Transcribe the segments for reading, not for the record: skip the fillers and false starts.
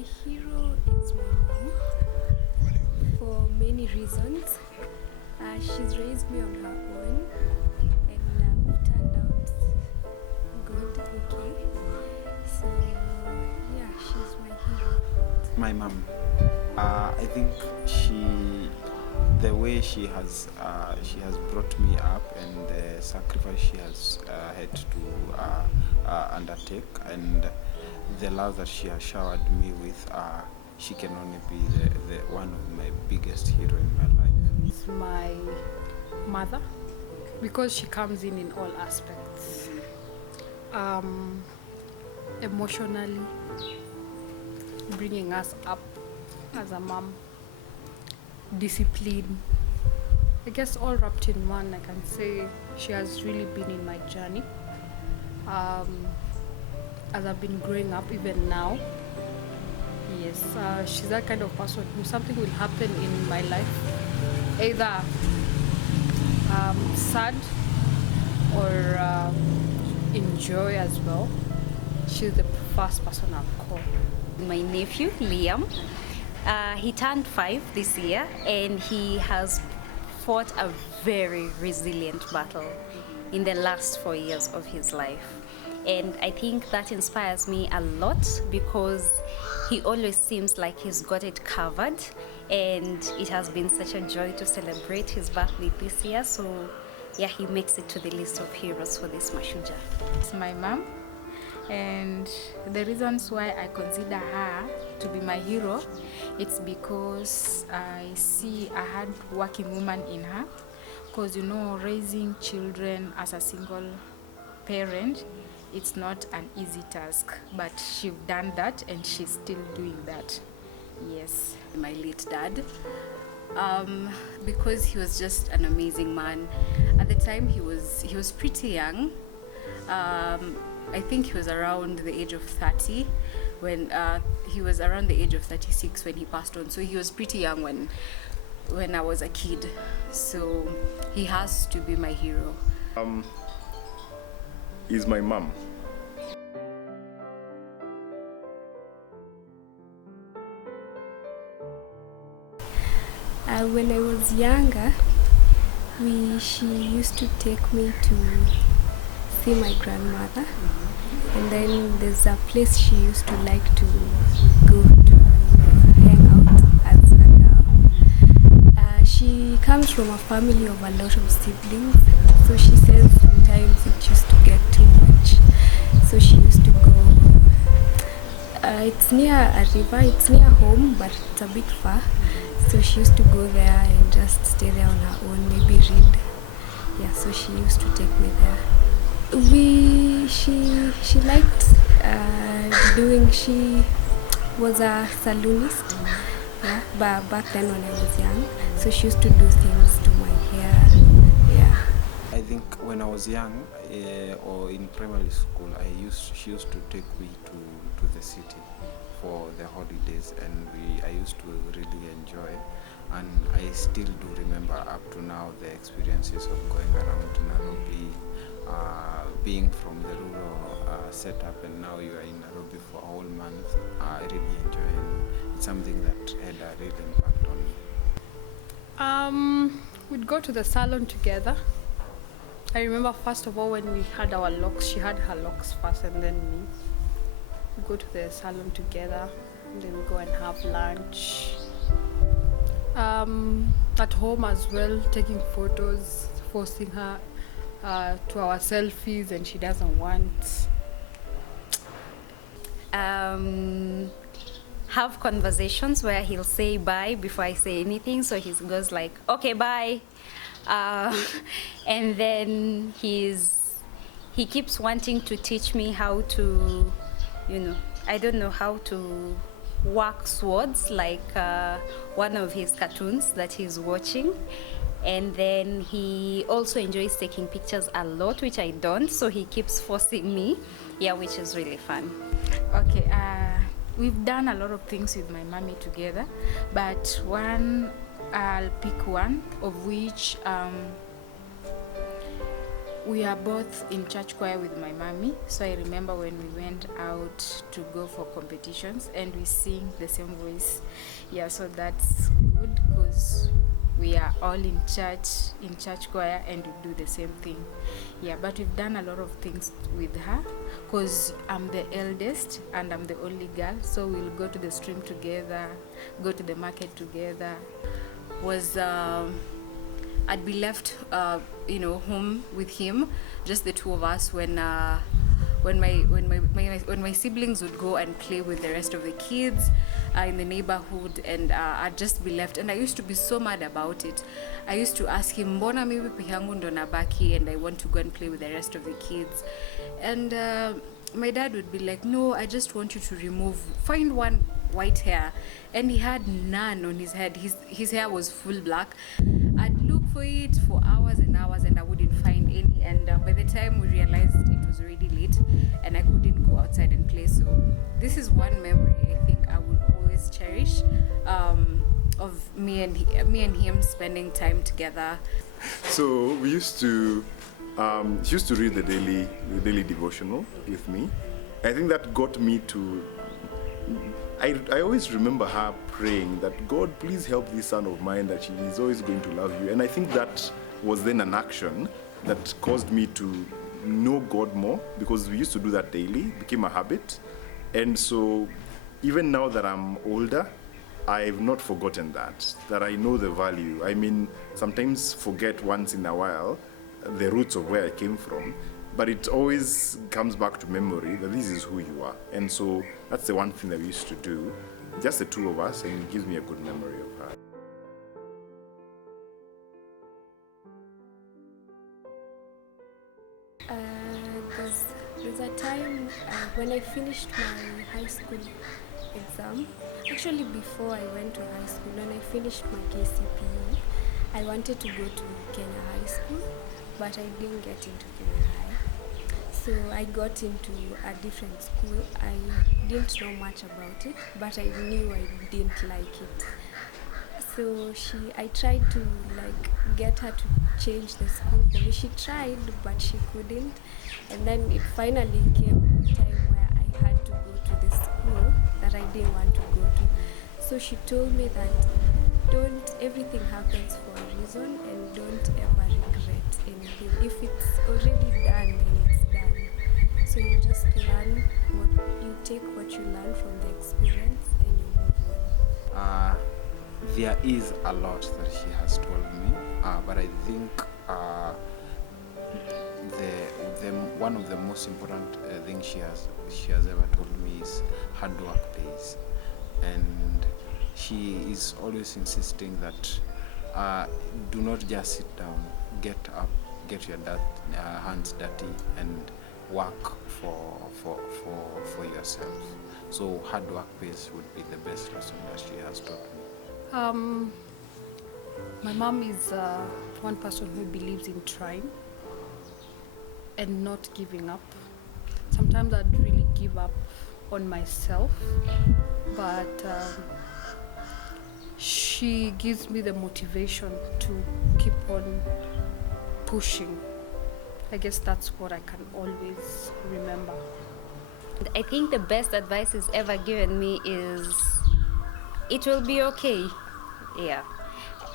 My hero is my mom for many reasons. She's raised me on her own and turned out good, okay. So yeah, she's my hero. My mom. I think the way she has brought me up and the sacrifice she has had to undertake and the love that she has showered me with, she can only be the one of my biggest hero in my life. It's my mother because she comes in all aspects. Emotionally, bringing us up as a mom, discipline, I guess all wrapped in one. I can say she has really been in my journey as I've been growing up, even now. Yes, she's that kind of person who something will happen in my life, either sad or in joy as well. She's the first person I'll call. My nephew, Liam, he turned 5 this year and he has fought a very resilient battle in the last 4 years of his life. And I think that inspires me a lot because he always seems like he's got it covered, and it has been such a joy to celebrate his birthday this year. So yeah, he makes it to the list of heroes for this Mashujaa. It's my mom, and the reasons why I consider her to be my hero, it's because I see a hard-working woman in her. Because raising children as a single parent, it's not an easy task, but she's done that and she's still doing that. Yes. My late dad, because he was just an amazing man. At the time he was pretty young. I think he was around the age of 30 when he was around the age of 36 when he passed on. So he was pretty young when I was a kid. So he has to be my hero. Is my mom. When I was younger, she used to take me to see my grandmother, and then there's a place she used to like to go to hang out as a girl. She comes from a family of a lot of siblings, so she says sometimes it used to get too much, so she used to go. It's near a river, it's near home, but it's a bit far. So she used to go there and just stay there on her own, maybe read. Yeah, so she used to take me there. She liked she was a saloonist, yeah, but back then when I was young, so she used to do things to my hair, yeah. I think when I was young or in primary school, she used to take me to the city for the holidays, and I used to really enjoy, and I still do remember up to now the experiences of going around Nairobi, being from the rural setup, and now you are in Nairobi for a whole month. I really enjoy it. It's something that had a real impact on me. We'd go to the salon together. I remember first of all when we had our locks, she had her locks first and then me. We go to the salon together, and then we go and have lunch. At home as well, taking photos, forcing her to our selfies, and she doesn't want. Have conversations where he'll say bye before I say anything, so he goes like, okay, bye. And then he keeps wanting to teach me how to, I don't know how to work swords, like one of his cartoons that he's watching. And then he also enjoys taking pictures a lot, which I don't, so he keeps forcing me, which is really fun. Okay, we've done a lot of things with my mommy together, but I'll pick one of which We are both in church choir with my mommy, so I remember when we went out to go for competitions and we sing the same voice. Yeah, so that's good because we are all in church choir, and we do the same thing. Yeah, but we've done a lot of things with her because I'm the eldest and I'm the only girl, so we'll go to the stream together, go to the market together. Was I'd be left, home with him, just the two of us. When my siblings would go and play with the rest of the kids in the neighborhood, and I'd just be left. And I used to be so mad about it. I used to ask him, "Mbona mimi peke yangu ndo nabaki and I want to go and play with the rest of the kids?" And my dad would be like, "No, I just want you to find one white hair." And he had none on his head. His hair was full black. I'd look for it for hours and hours and I wouldn't find any, and by the time we realized it was already late and I couldn't go outside and play. So this is one memory I think I will always cherish, of me and him spending time together. So we used to she used to read the daily devotional with me. I think that got me to I always remember her praying that, "God, please help this son of mine, that he is always going to love you." And I think that was then an action that caused me to know God more, because we used to do that daily, it became a habit. And so even now that I'm older, I've not forgotten that I know the value. I mean, sometimes forget once in a while the roots of where I came from, but it always comes back to memory that this is who you are. And so that's the one thing that we used to do, just the two of us, and it gives me a good memory of her. There's a time when I finished my high school exam. Actually, before I went to high school, when I finished my KCPE, I wanted to go to Kenya High School, but I didn't get into Kenya High. So I got into a different school. I didn't know much about it, but I knew I didn't like it. So I tried to get her to change the school for me. She tried, but she couldn't. And then it finally came the time where I had to go to the school that I didn't want to go to. So she told me that everything happens for a reason, and don't ever regret anything. If it's already done, then it's done. So you just you take what you learn from the experience and you move on. There is a lot that she has told me, but I think one of the most important things she has ever told me is hard work pays, and she is always insisting that do not just sit down, get up, get your hands dirty, and work for yourself. So hard work pays would be the best lesson that she has taught me. My mom is one person who believes in trying and not giving up. Sometimes I'd really give up on myself, but she gives me the motivation to keep on pushing. I guess that's what I can always remember. I think the best advice he's ever given me is, it will be okay. Yeah.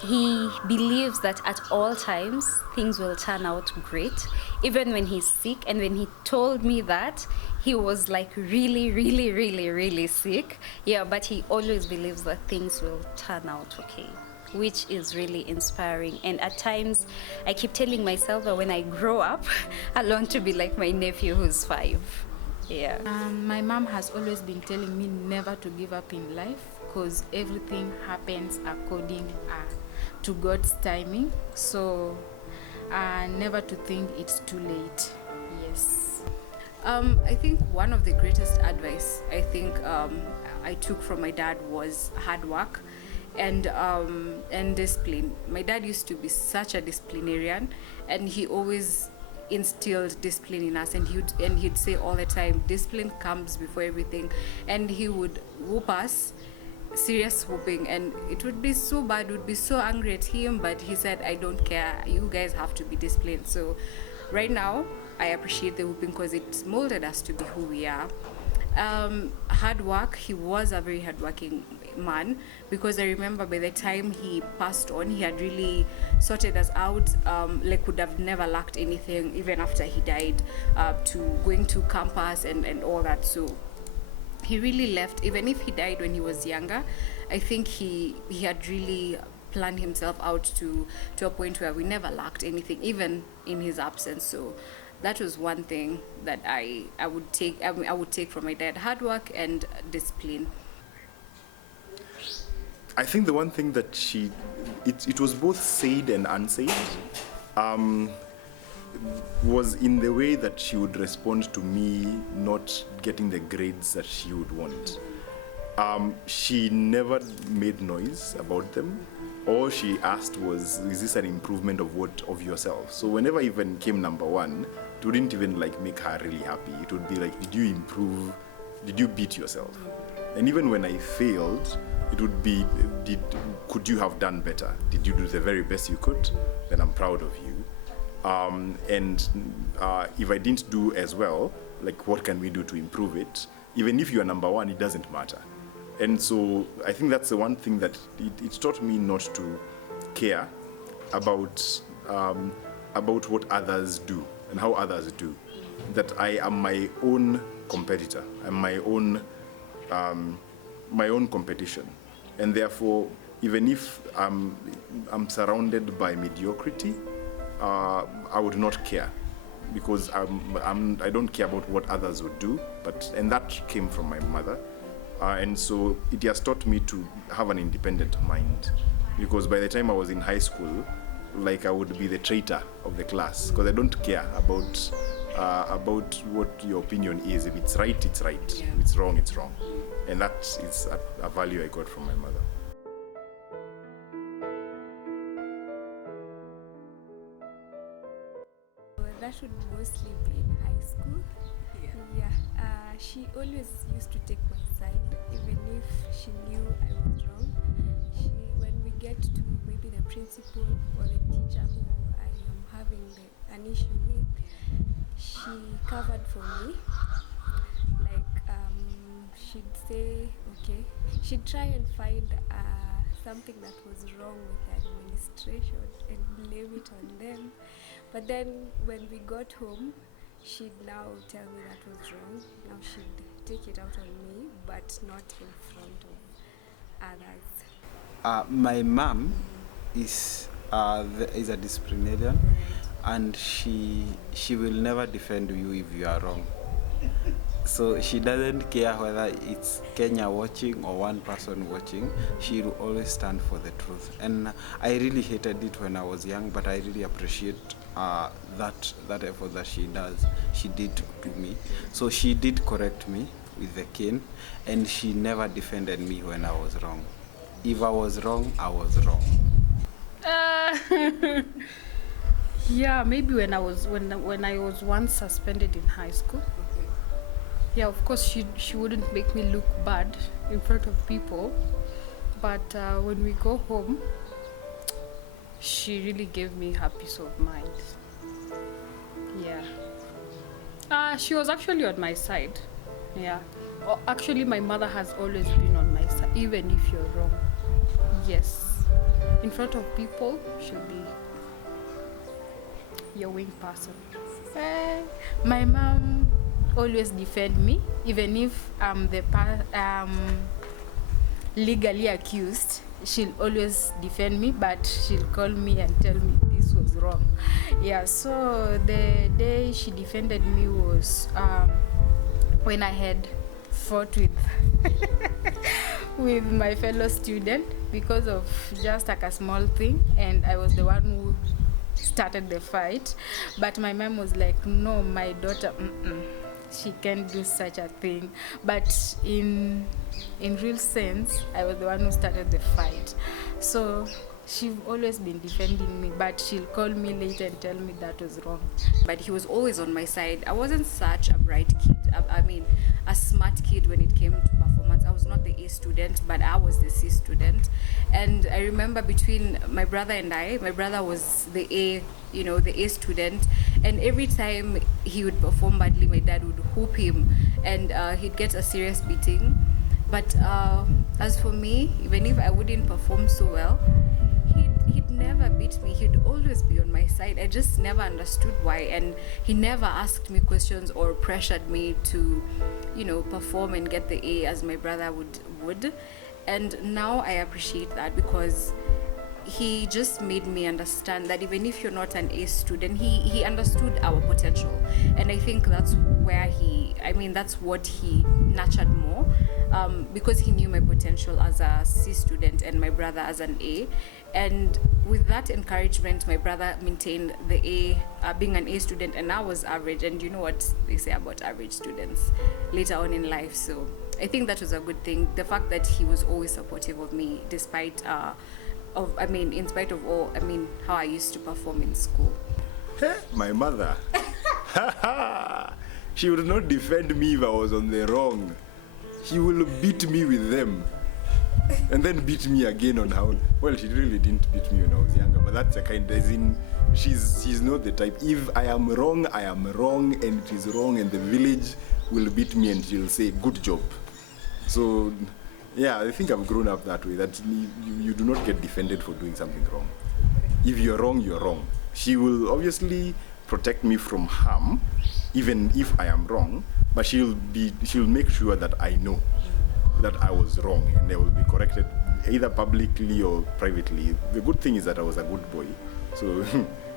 He believes that at all times things will turn out great, even when he's sick. And when he told me that, he was really, really, really, really sick. Yeah, but he always believes that things will turn out okay, which is really inspiring. And at times I keep telling myself that when I grow up, I want to be like my nephew who's 5. Yeah. My mom has always been telling me never to give up in life, because everything happens according to God's timing. So never to think it's too late. Yes. I think one of the greatest advice I took from my dad was hard work and discipline. My dad used to be such a disciplinarian, and he always instilled discipline in us, and he'd say all the time, discipline comes before everything. And he would whoop us, serious whooping, and it would be so bad, would be so angry at him, but he said, I don't care, you guys have to be disciplined. So right now I appreciate the whooping because it molded us to be who we are. Hard work, he was a very hardworking man, because I remember by the time he passed on, he had really sorted us out, like would have never lacked anything even after he died, to going to campus and all that. So he really left, even if he died when he was younger, I think he had really planned himself out to a point where we never lacked anything, even in his absence. So that was one thing that I would take from my dad: hard work and discipline. I think the one thing that it was both said and unsaid, was in the way that she would respond to me not getting the grades that she would want. She never made noise about them. All she asked was, is this an improvement of yourself? So whenever I even came number one, it wouldn't even like make her really happy. It would be like, did you improve? Did you beat yourself? And even when I failed, it would be, could you have done better? Did you do the very best you could? Then I'm proud of you. If I didn't do as well, like what can we do to improve it? Even if you are number one, it doesn't matter. And so I think that's the one thing that it taught me not to care about what others do and how others do. That I am my own competitor. I'm my own competition. And therefore, even if I'm surrounded by mediocrity, I would not care, because I don't care about what others would do. And that came from my mother. And so it has taught me to have an independent mind, because by the time I was in high school, like I would be the traitor of the class, because I don't care about what your opinion is. If it's right, it's right. If it's wrong, it's wrong. And that is a value I got from my mother. That would mostly be in high school. She always used to take my side, even if she knew I was wrong. When we get to maybe the principal or the teacher who I am having an issue with, she covered for me. Like she'd say, okay, she'd try and find something that was wrong with the administration and blame it on them. But then when we got home, she'd now tell me that was wrong. Now she'd take it out on me, but not in front of others. My mom is a disciplinarian, and she will never defend you if you are wrong. So she doesn't care whether it's Kenya watching or one person watching. She will always stand for the truth. And I really hated it when I was young, but I really appreciate that effort that she did to me. So she did correct me with the cane, and she never defended me when I was wrong. If I was wrong, I was wrong. Yeah, maybe when I was once suspended in high school. Yeah, of course she wouldn't make me look bad in front of people, but when we go home, she really gave me her peace of mind. Yeah. She was actually on my side. Yeah. Actually, my mother has always been on my side, even if you're wrong. Yes. In front of people, she'll be your wing person. My mom always defend me, even if I'm legally accused. She'll always defend me, but she'll call me and tell me this was wrong. Yeah, so the day she defended me was when I had fought with with my fellow student because of just like a small thing, and I was the one who started the fight. But my mom was like, no, my daughter, she can't do such a thing. But in real sense, I was the one who started the fight. So she's always been defending me, but she'll call me later and tell me that was wrong. But he was always on my side. I wasn't such a bright kid. I mean, a smart kid when it came to performance. I was not the A student, but I was the C student. And I remember between my brother and I, my brother was the A, the A student. And every time he would perform badly, my dad would whoop him, and he'd get a serious beating. But as for me, even if I wouldn't perform so well, he'd never beat me. He'd always be on my side. I just never understood why, and he never asked me questions or pressured me to, perform and get the A as my brother would. And now I appreciate that, because he just made me understand that even if you're not an A student, he understood our potential. And I think that's where that's what he nurtured more, because he knew my potential as a C student and my brother as an A. And with that encouragement, my brother maintained the A, being an A student, and I was average. And you know what they say about average students later on in life. So I think that was a good thing. The fact that he was always supportive of me, despite in spite of all, how I used to perform in school. My mother. She would not defend me if I was on the wrong. She will beat me with them. And then beat me again on how. Well, she really didn't beat me when I was younger, but that's a kind, as in, she's not the type. If I am wrong, I am wrong, and it is wrong, and the village will beat me and she'll say, good job. So, yeah, I think I've grown up that way, that you do not get defended for doing something wrong. If you're wrong, you're wrong. She will obviously protect me from harm, even if I am wrong, but she'll make sure that I know that I was wrong, and I will be corrected either publicly or privately. The good thing is that I was a good boy, so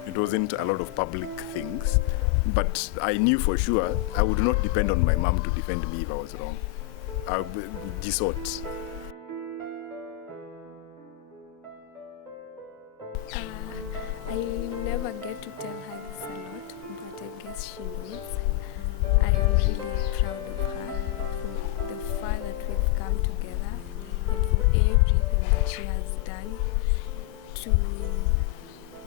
it wasn't a lot of public things, but I knew for sure I would not depend on my mom to defend me if I was wrong. I would desort. I never get to tell her this a lot, but I guess she knows. I am really proud of her for the far that we've come together, and for everything that she has done,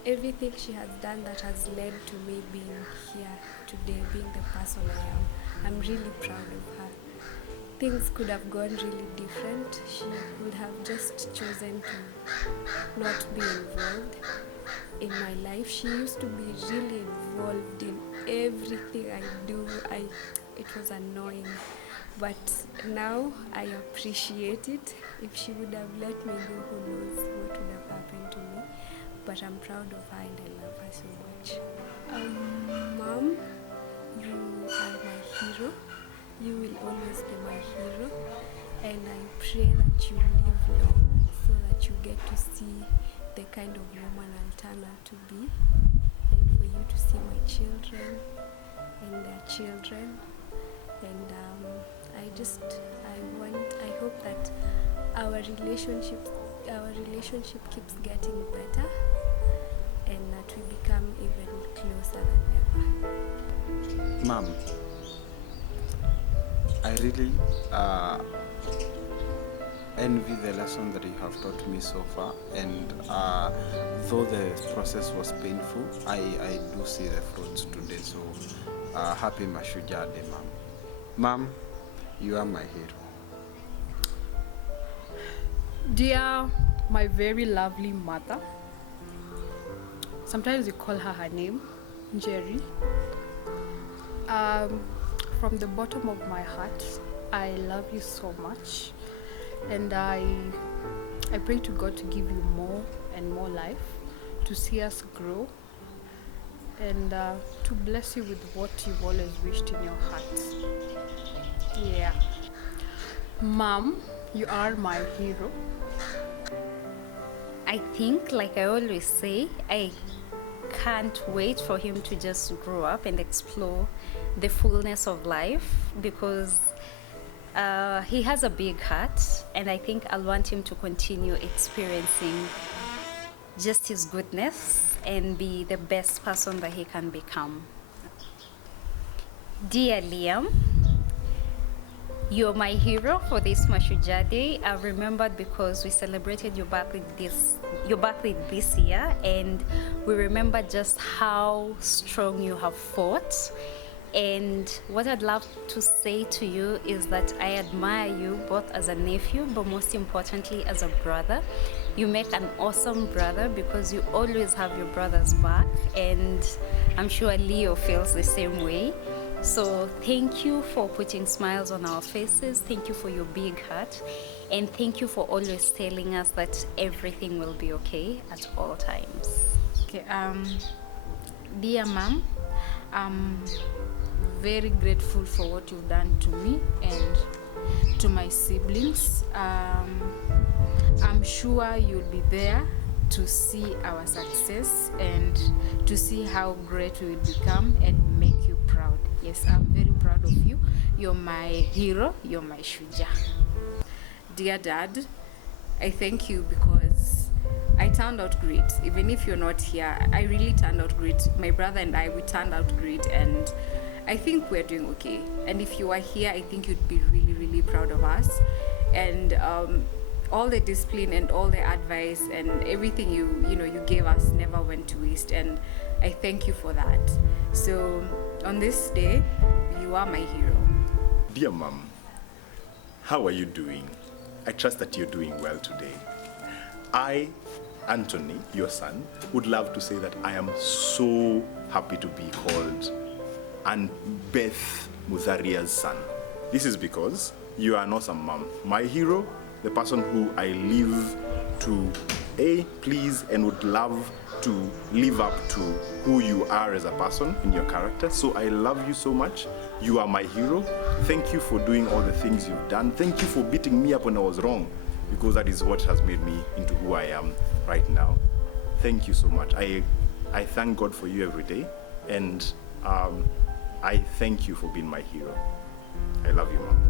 everything she has done that has led to me being here today, being the person I am. I'm really proud of her. Things could have gone really different. She would have just chosen to not be involved in my life. She used to be really involved in everything I do. It was annoying, but now I appreciate it. If she would have let me go, who knows what would have happened to me. But I'm proud of her and I love her so much. Mom, you are my hero. You will always be my hero, and I pray that you live long so that you get to see the kind of woman I'll turn out to be, and for you to see my children and their children. And I hope that our relationship keeps getting better, and that we become even closer than ever. Mom, I really envy the lesson that you have taught me so far, and though the process was painful, I do see the fruits today. So happy Mashujaa Day, Mom. Mom, you are my hero. Dear my very lovely mother, sometimes we call her name, Jerry. From the bottom of my heart, I love you so much, and I pray to God to give you more and more life, to see us grow, and to bless you with what you've always wished in your heart. Yeah. Mom, you are my hero. I think, like I always say, I can't wait for him to just grow up and explore the fullness of life, because he has a big heart, and I think I'll want him to continue experiencing just his goodness and be the best person that he can become. Dear Liam, You're my hero for this Mashujaa Day. I've remembered because we celebrated your birthday this year, and we remember just how strong you have fought. And what I'd love to say to you is that I admire you both as a nephew, but most importantly as a brother. You make an awesome brother because you always have your brother's back, and I'm sure Leo feels the same way. So thank you for putting smiles on our faces. Thank you for your big heart. And thank you for always telling us that everything will be okay at all times. Okay, dear mom, I'm very grateful for what you've done to me and to my siblings. I'm sure you'll be there to see our success and to see how great we will become and make you proud. Yes, I'm very proud of you. You're my hero. You're my Shujaa. Dear Dad, I thank you because I turned out great. Even if you're not here, I really turned out great. My brother and I, we turned out great, and I think we're doing okay. And if you are here, I think you'd be really, really proud of us. And all the discipline and all the advice and everything you gave us never went to waste, and I thank you for that. So on this day, you are my hero. Dear Mom, how are you doing? I trust that you're doing well today. I, Anthony, your son, would love to say that I am so happy to be called Beth Mutharia's son. This is because you are an awesome mom. My hero, the person who I live to please and would love to live up to who you are as a person in your character. So I love you so much. You are my hero. Thank you for doing all the things you've done. Thank you for beating me up when I was wrong, because that is what has made me into who I am right now. Thank you so much. I thank God for you every day, and I thank you for being my hero. I love you, Mom.